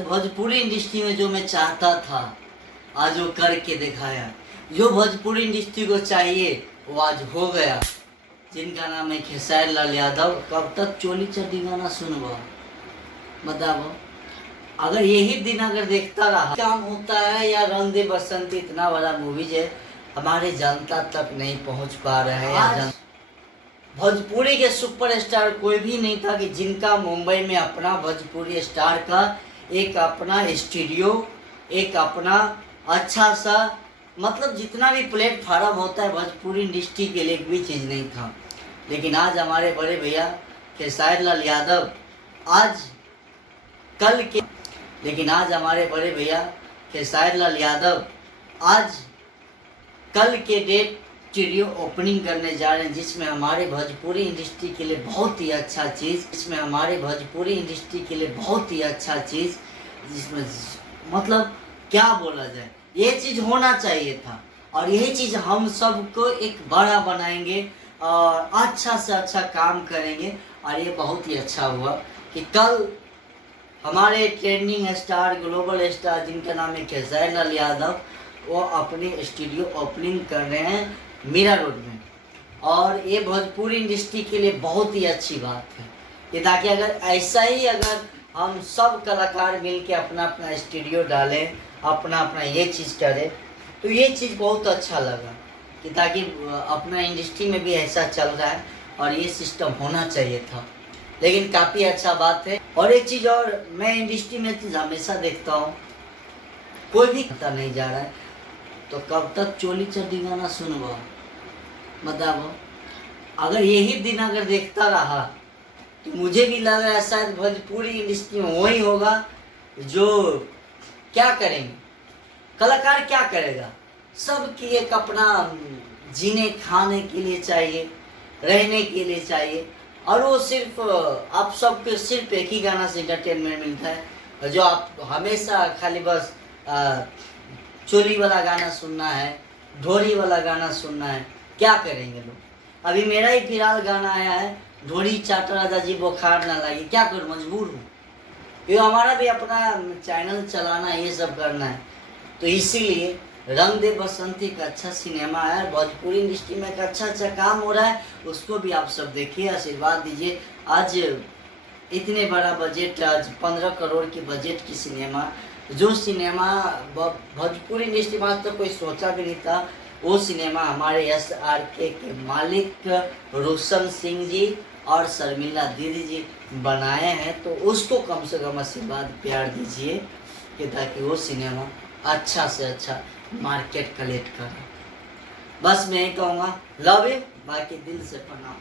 आज भोजपुरी इंडस्ट्री में जो मैं चाहता था आज वो करके दिखाया। जो भोजपुरी इंडस्ट्री को चाहिए वो आज हो गया। जिनका नाम है खेसारी लाल यादव। कब तक चोली चड्डी गाना सुनवा बताओ। अगर यही दिन अगर देखता रहा काम होता है या रंग दे बसंती इतना बड़ा मूवीज है हमारे जनता तक नहीं पहुंच पा रहे हैं। भोजपुरी के सुपरस्टार कोई भी नहीं था कि जिनका मुंबई में अपना भोजपुरी स्टार का एक अपना स्टूडियो एक अपना अच्छा सा मतलब जितना भी प्लेटफार्म होता है भोजपुरी इंडस्ट्री के लिए भी चीज़ नहीं था। लेकिन आज हमारे बड़े भैया खेसारी लाल यादव आज कल के लेकिन आज हमारे बड़े भैया खेसारी लाल यादव आज कल के डेट स्टूडियो ओपनिंग करने जा रहे हैं जिसमें हमारे भोजपुरी इंडस्ट्री के लिए बहुत ही अच्छा चीज़ जिसमें मतलब क्या बोला जाए ये चीज़ होना चाहिए था। और यही चीज़ हम सबको एक बड़ा बनाएंगे और अच्छा से अच्छा काम करेंगे। और ये बहुत ही अच्छा हुआ कि कल हमारे ट्रेंडिंग स्टार ग्लोबल स्टार जिनका नाम है खेसारी लाल यादव वो अपने स्टूडियो ओपनिंग कर रहे हैं मीरा रोड में। और ये भोजपुरी इंडस्ट्री के लिए बहुत ही अच्छी बात है कि ताकि अगर ऐसा ही अगर हम सब कलाकार मिल के अपना अपना स्टूडियो डालें अपना अपना ये चीज़ करें तो ये चीज़ बहुत अच्छा लगा कि ताकि अपना इंडस्ट्री में भी ऐसा चल रहा है और ये सिस्टम होना चाहिए था। लेकिन काफ़ी अच्छा बात है। और एक चीज़ और मैं इंडस्ट्री में चीज़ हमेशा देखता हूँ कोई भी पता नहीं जा रहा है तो कब तक चोली चड्डी गाना सुनवा बताओ। अगर यही दिन अगर देखता रहा तो मुझे भी लग रहा है शायद भोजपुरी इंडस्ट्री में वही होगा जो क्या करेंगे कलाकार क्या करेगा। सबकी एक अपना जीने खाने के लिए चाहिए रहने के लिए चाहिए और वो सिर्फ आप सबके सिर्फ एक ही गाना से एंटरटेनमेंट मिलता है जो आप हमेशा खाली बस चोली वाला गाना सुनना है ढोरी वाला गाना सुनना है। क्या करेंगे लोग। अभी मेरा ही फिलहाल गाना आया है ढोरी चाटा राजा जी बुखार ना लगे क्या करूँ मजबूर हूँ ये हमारा भी अपना चैनल चलाना है ये सब करना है। तो इसीलिए रंग दे बसंती का अच्छा सिनेमा है भोजपुरी इंडस्ट्री में एक अच्छा काम हो रहा है उसको भी आप सब देखिए आशीर्वाद दीजिए। आज इतने बड़ा बजट आज 15 करोड़ की बजट की सिनेमा जो सिनेमा भोजपुरी इंडस्ट्री में आज तक कोई सोचा भी नहीं था वो सिनेमा हमारे SRK के मालिक रोशन सिंह जी और शर्मिला दीदी जी बनाए हैं। तो उसको कम से कम आशीर्वाद प्यार दीजिए कि ताकि वो सिनेमा अच्छा से अच्छा मार्केट कलेक्ट करे। बस मैं यही कहूँगा लव यू बाकी दिल से प्रणाम।